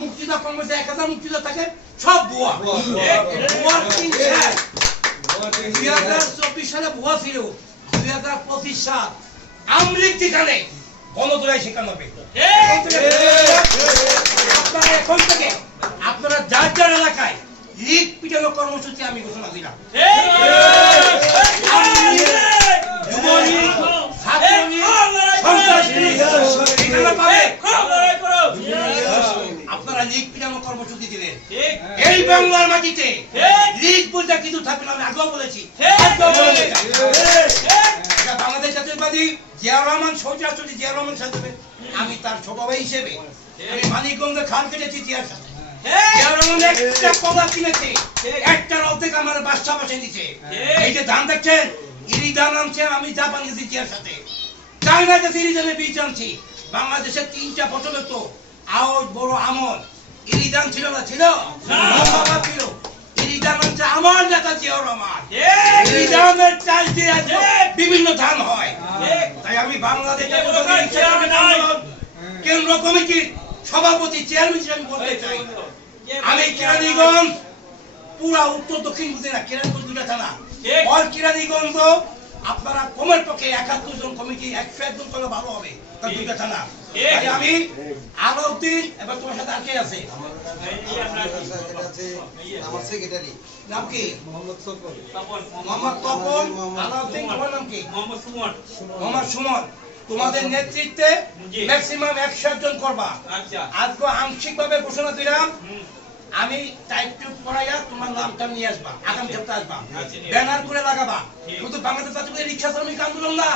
মুক্তিযোদ্ধা কর্মসূচি 1000 মুক্তিযোদ্ধা থাকে সব ভুয়া। ভুয়ার দিন শেষ। 2024 সালে ভুয়া ছিল, 2025 সাল আমলিগ যেখানে গণদোলাই সেখানে হবে। এখন থেকে আপনারা যার যার এলাকায় লীগ পিটানো কর্মসূচি আমি ঘোষণা দিলাম। আপনারা লীগ পিটানো কর্মসূচি দিলেন এই বাংলার মাটিতে। লীগ বলতে কিছু থাকবে না, আমি আগেও বলেছি। বাংলাদেশ জাতীয়তাবাদী জিয়া রহমান সৌচাচরী জিয়া রহমান সাহেব, আমি তার ছোট ভাই হিসেবে আমি মানিকগঞ্জে খাল কেটেছি জিয়ার সাথে। জিয়া রহমান একটা পদা কিনেছে, একটার অর্ধেক আমার বাসা বসে দিচ্ছে। এই যে ধান দেখছেন, ইরি ধান আনছে, আমি জাপান গেছি জিয়ার সাথে। চায়না গেছি, ইরি ধানের বীজ আনছি। বাংলাদেশের 3টা ফসলের তো আওয়াজ বড় আমল। ইরি ধান ছিল না, ছিল ছিল। ইরি ধান আনছে আমার নেতা জিয়া রহমান। ইরি ধানের চাল দিয়ে বিভিন্ন ধান হয়। তাই আমি বাংলাদেশ কেন্দ্র কমিটির সভাপতি চেয়ারম্যান হিসেবে বলতে চাই, আমি কেরানীগঞ্জ পুরা উত্তর দক্ষিণ বুঝি না, কেরানীগঞ্জ 2টা থানা। আর কেরানীগঞ্জ আপনারা কমের পক্ষে 71 জন কমিটি 101 জন করলে ভালো হবে, তার 2টা থানা। তাই আমি আলাউদ্দিন, এবার তোমার সাথে আর কে আছে? আমার সেক্রেটারি নাম কি? মোহাম্মদ তপন। মোহাম্মদ তপন। আলাউদ্দিন, তোমার নাম কি? মোহাম্মদ সুমন। মোহাম্মদ সুমন। তোমাদের নেতৃত্বে ম্যাক্সিমাম 100 জন করবা। আজকে আংশিকভাবে ঘোষণা দিলাম, আমি টাইপটুপ পড়াইয়া তোমার নামটা নিয়ে আসবা, আগামী সপ্তাহে আসবা, ব্যানার করে লাগাবা। শুধু বাংলাদেশ জাতীয় রিক্সা শ্রমিক আন্দোলন না,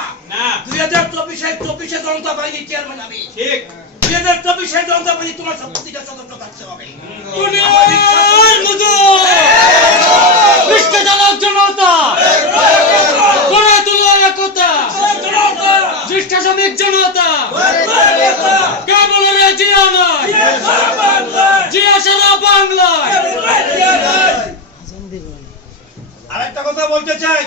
2024 জনতা বাহিনী চেয়ারম্যান আমি। 2024 জনতা বাহিনী তোমার সব প্রতিটা সদস্য থাকতে হবে। জনতা গড়ে তোলা একতা, জ্যেষ্ঠ শ্রমিক জনতা কেবল জিয়া নয়, জিয়া সারা বাংলায়। আরেকটা কথা বলতে চাই,